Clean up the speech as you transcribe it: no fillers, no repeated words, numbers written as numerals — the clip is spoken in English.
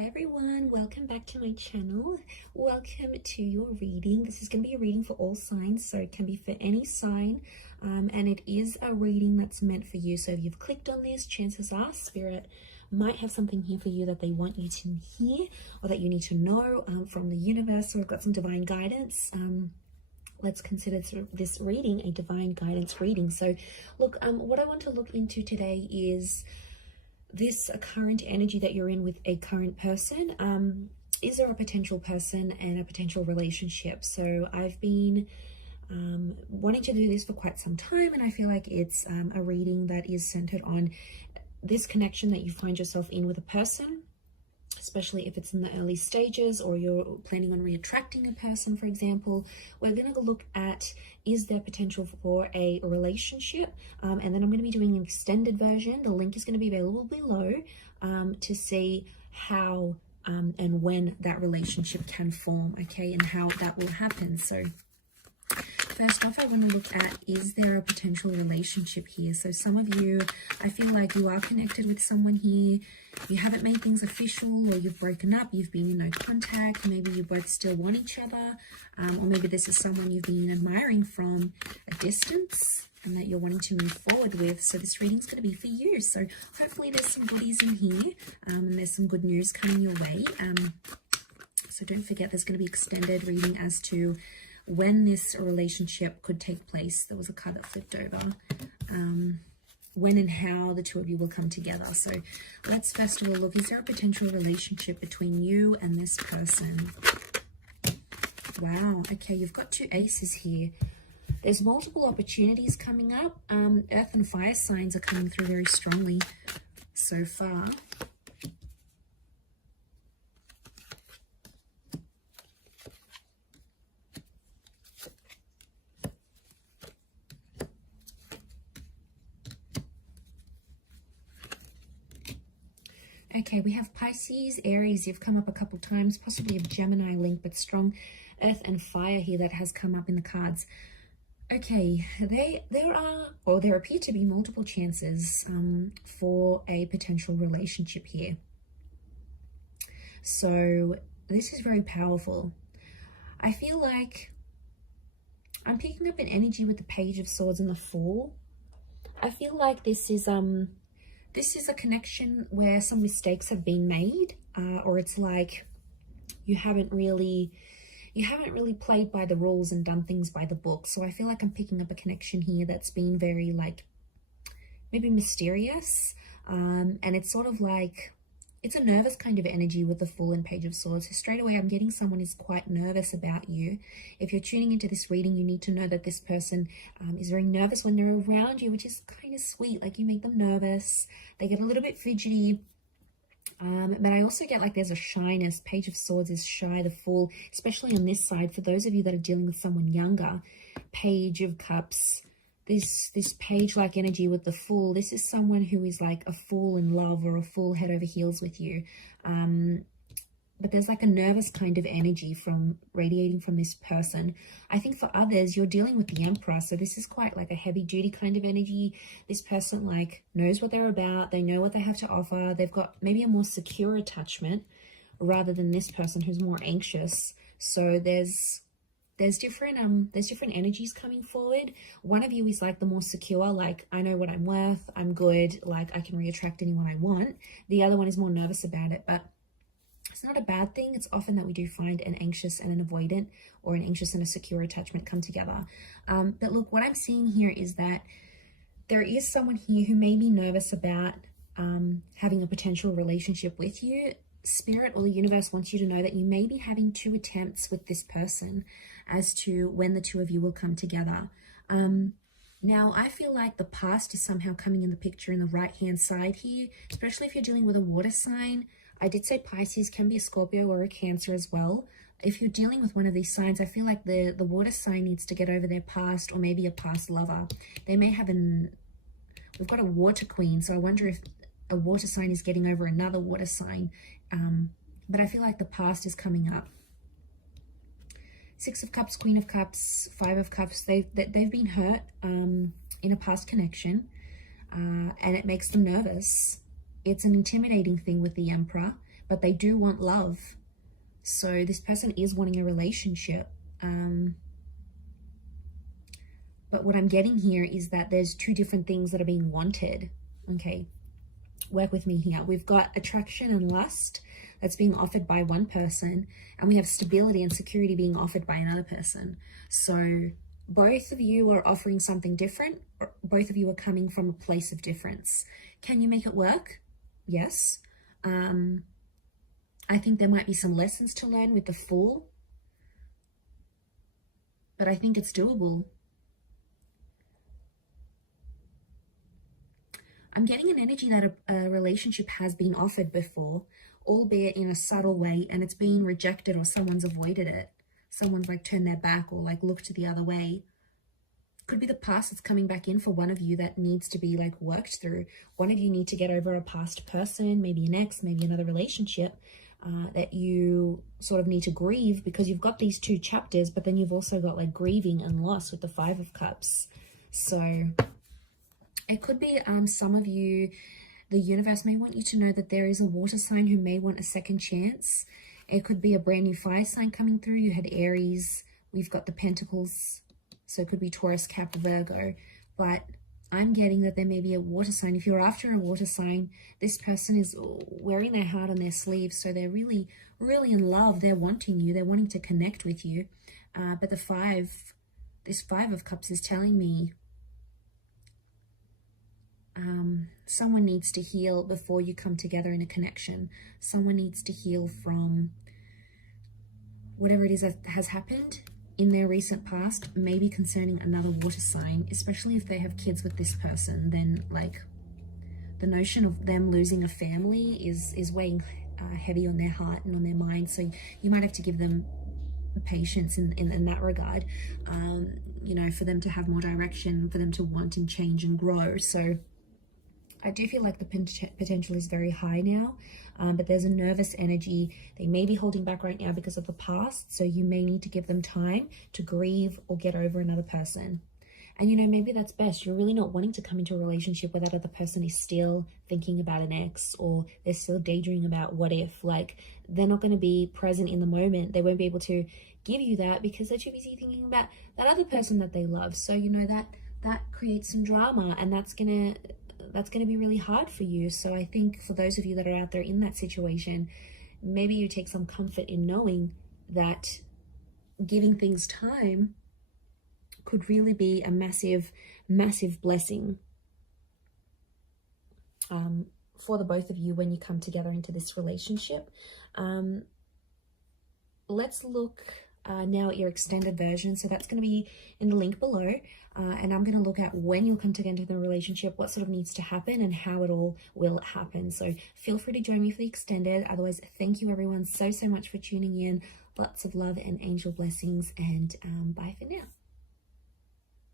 Hi everyone, welcome back to my channel. Welcome to your reading. This is going to be a reading for all signs, so it can be for any sign, and it is a reading that's meant for you. So if you've clicked on this, chances are Spirit might have something here for you that they want you to hear or that you need to know from the universe, or we've got some divine guidance. Let's consider this reading a divine guidance reading. So look, what I want to look into today is this current energy that you're in with a current person. Is there a potential person and a potential relationship? So I've been wanting to do this for quite some time, and I feel like it's a reading that is centered on this connection that you find yourself in with a person, especially if it's in the early stages or you're planning on re-attracting a person, for example. We're going to look at, is there potential for a relationship? And then I'm going to be doing an extended version. The link is going to be available below to see how and when that relationship can form, okay, and how that will happen. So first off, I want to look at, is there a potential relationship here? So some of you, I feel like you are connected with someone here. You haven't made things official, or you've broken up, you've been in no contact, maybe you both still want each other, or maybe this is someone you've been admiring from a distance and that you're wanting to move forward with. So this reading's going to be for you. So hopefully there's some goodies in here, and there's some good news coming your way. So don't forget, there's going to be extended reading as to when this relationship could take place. There was a card that flipped over. When and how the two of you will come together. So let's first of all look, is there a potential relationship between you and this person? Wow, okay, you've got two aces here. There's multiple opportunities coming up. Earth and fire signs are coming through very strongly so far. Okay, we have Pisces, Aries. You've come up a couple times, possibly a Gemini link, but strong earth and fire here that has come up in the cards. Okay, there appear to be multiple chances for a potential relationship here. So this is very powerful. I feel like I'm picking up an energy with the Page of Swords and the Fool. I feel like this is a connection where some mistakes have been made, or it's like you haven't really played by the rules and done things by the book. So I feel like I'm picking up a connection here that's been very, like, maybe mysterious, and it's sort of like, it's a nervous kind of energy with the Fool and Page of Swords. So straight away, I'm getting someone is quite nervous about you. If you're tuning into this reading, you need to know that this person is very nervous when they're around you, which is kind of sweet. Like, you make them nervous. They get a little bit fidgety. But I also get like there's a shyness. Page of Swords is shy, the Fool, especially on this side. For those of you that are dealing with someone younger, Page of Cups, this page-like energy with the Fool, this is someone who is like a fool in love or a fool head over heels with you. But there's like a nervous kind of energy from radiating from this person. I think for others, you're dealing with the Emperor. So this is quite like a heavy duty kind of energy. This person like knows what they're about. They know what they have to offer. They've got maybe a more secure attachment rather than this person who's more anxious. So there's different energies coming forward. One of you is like the more secure, like, I know what I'm worth, I'm good, like I can re-attract anyone I want. The other one is more nervous about it, but it's not a bad thing. It's often that we do find an anxious and an avoidant, or an anxious and a secure attachment come together. But look, what I'm seeing here is that there is someone here who may be nervous about having a potential relationship with you. Spirit or the universe wants you to know that you may be having two attempts with this person as to when the two of you will come together. Now, I feel like the past is somehow coming in the picture in the right-hand side here, especially if you're dealing with a water sign. I did say Pisces can be a Scorpio or a Cancer as well. If you're dealing with one of these signs, I feel like the water sign needs to get over their past, or maybe a past lover. They may have we've got a water queen, so I wonder if a water sign is getting over another water sign. But I feel like the past is coming up. Six of Cups, Queen of Cups, Five of Cups, they've been hurt in a past connection, and it makes them nervous. It's an intimidating thing with the Emperor, but they do want love. So this person is wanting a relationship. But what I'm getting here is that there's two different things that are being wanted. Okay, work with me here. We've got attraction and lust that's being offered by one person, and we have stability and security being offered by another person. So both of you are offering something different. Both of you are coming from a place of difference. Can you make it work? Yes. I think there might be some lessons to learn with the Fool, but I think it's doable. I'm getting an energy that a relationship has been offered before, albeit in a subtle way, and it's been rejected, or someone's avoided it. Someone's like turned their back or like looked the other way. Could be the past that's coming back in for one of you that needs to be like worked through. One of you need to get over a past person, maybe an ex, maybe another relationship that you sort of need to grieve, because you've got these two chapters, but then you've also got like grieving and loss with the Five of Cups. So it could be some of you, the universe may want you to know that there is a water sign who may want a second chance. It could be a brand new fire sign coming through. You had Aries, we've got the Pentacles, so it could be Taurus, Cap, Virgo. But I'm getting that there may be a water sign. If you're after a water sign, this person is wearing their heart on their sleeve, so they're really, really in love. They're wanting you. They're wanting to connect with you. But this Five of Cups is telling me someone needs to heal before you come together in a connection. Someone needs to heal from whatever it is that has happened in their recent past, maybe concerning another water sign, especially if they have kids with this person. Then like the notion of them losing a family is weighing heavy on their heart and on their mind. So you might have to give them patience in that regard, you know, for them to have more direction, for them to want and change and grow. So I do feel like the potential is very high now, but there's a nervous energy. They may be holding back right now because of the past, so you may need to give them time to grieve or get over another person. And, you know, maybe that's best. You're really not wanting to come into a relationship where that other person is still thinking about an ex, or they're still daydreaming about what if. Like, they're not going to be present in the moment. They won't be able to give you that because they're too busy thinking about that other person that they love. So, you know, that creates some drama, and that's going to be really hard for you. So I think for those of you that are out there in that situation, maybe you take some comfort in knowing that giving things time could really be a massive, massive blessing for the both of you when you come together into this relationship. Let's look now at your extended version. So that's going to be in the link below. And I'm going to look at when you'll come together into the relationship, what sort of needs to happen, and how it all will happen. So feel free to join me for the extended. Otherwise, thank you everyone so much for tuning in. Lots of love and angel blessings, and bye for now.